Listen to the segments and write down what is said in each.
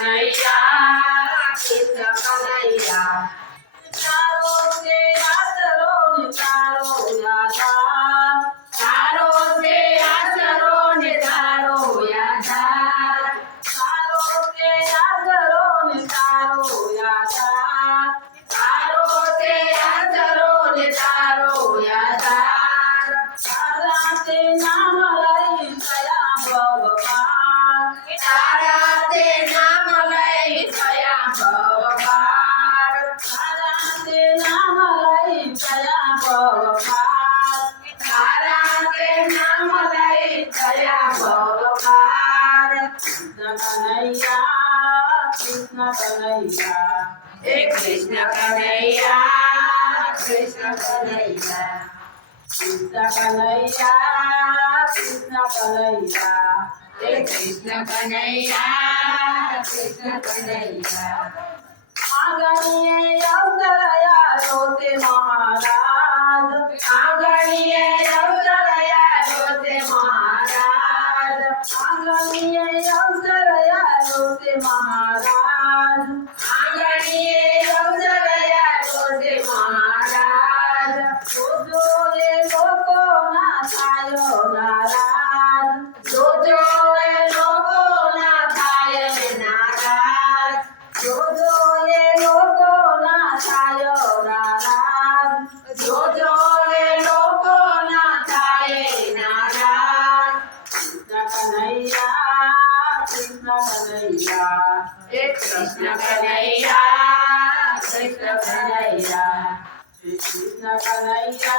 哎呀。Krishna Kanaya, Krishna Kanaya, Hey Krishna Kanaya, Krishna Kanaya, Krishna Kanaya, Krishna Kanaya, Hey Krishna Kanaya, Krishna Kanaya, Agamiye Yavgaraya Lote Maharaj. Krishna Kanaya, Krishna Kanaya, Krishna Kanaya,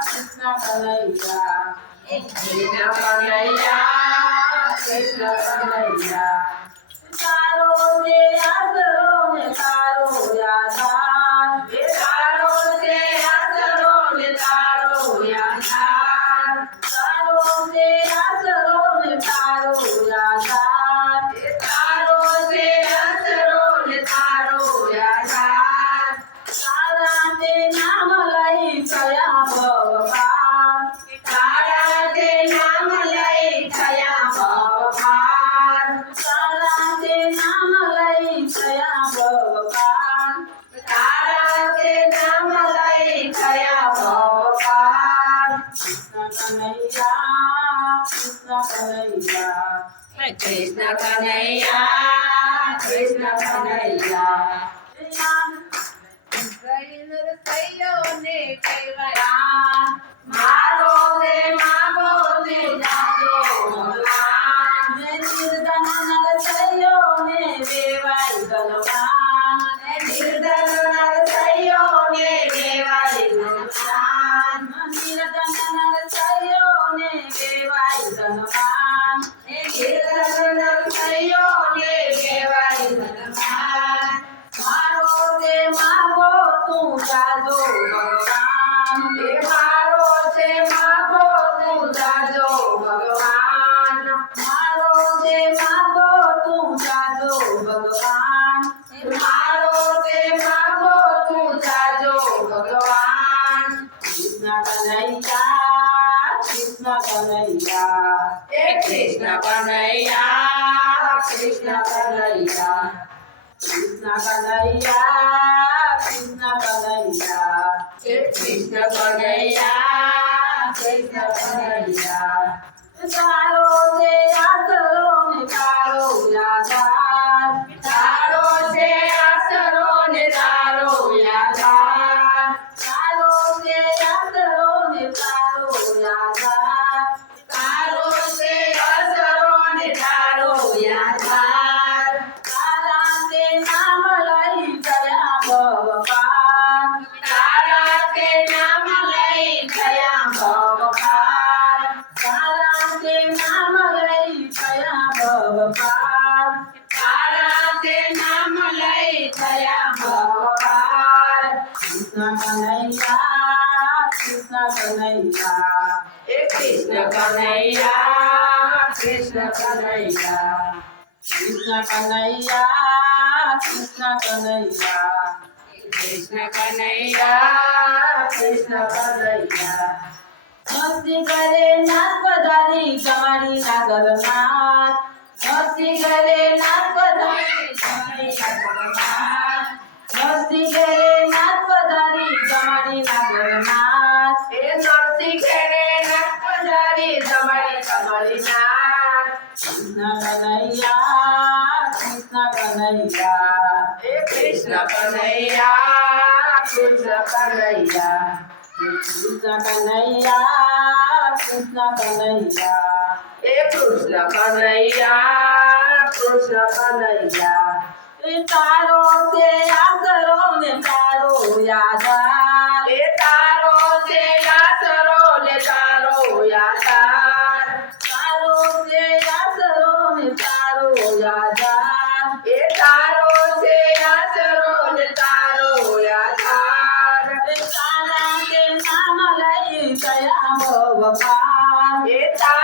Krishna Kanaya, Krishna Kanaya, Krishna Kanaya. Karo me, karo me, karo yada. Krishna కనయ్యా Krishna కనయ్యా. Krishna కనయ్యా కైలోనే కైవ Krishna Kanaiya, Hey Krishna Kanaiya, Krishna Kanaiya, Krishna Kanaiya, Krishna Kanaiya, Hey Krishna Kanaiya. Krishna Kanaiya, Krishna Kanaiya, Krishna Kanaiya, Krishna Kanaiya, Krishna Kanaiya. મસ્તી કરે નાથ પધારી તમારી નાગરનાથ મસ્તી કરે નાથ પધારી તમારી નાગરનાથ મસ્તી કરે નાથ પધારી તમારી નાગરનાથ એ મસ્તી કરે નાથ પધારી તમારી તમારી નાથ કનૈયા કૃષ્ણ કનૈયા. એ કૃષ્ણ કનૈયા કૃષ્ણ કનૈયા. કૃષ્ણ કનૈયા કૃષ્ણ કનૈયા હે કૃષ્ણ કનૈયા કૃષ્ણ કનૈયા તારો તે આસરો ને તારો યાદાર એ તારો tá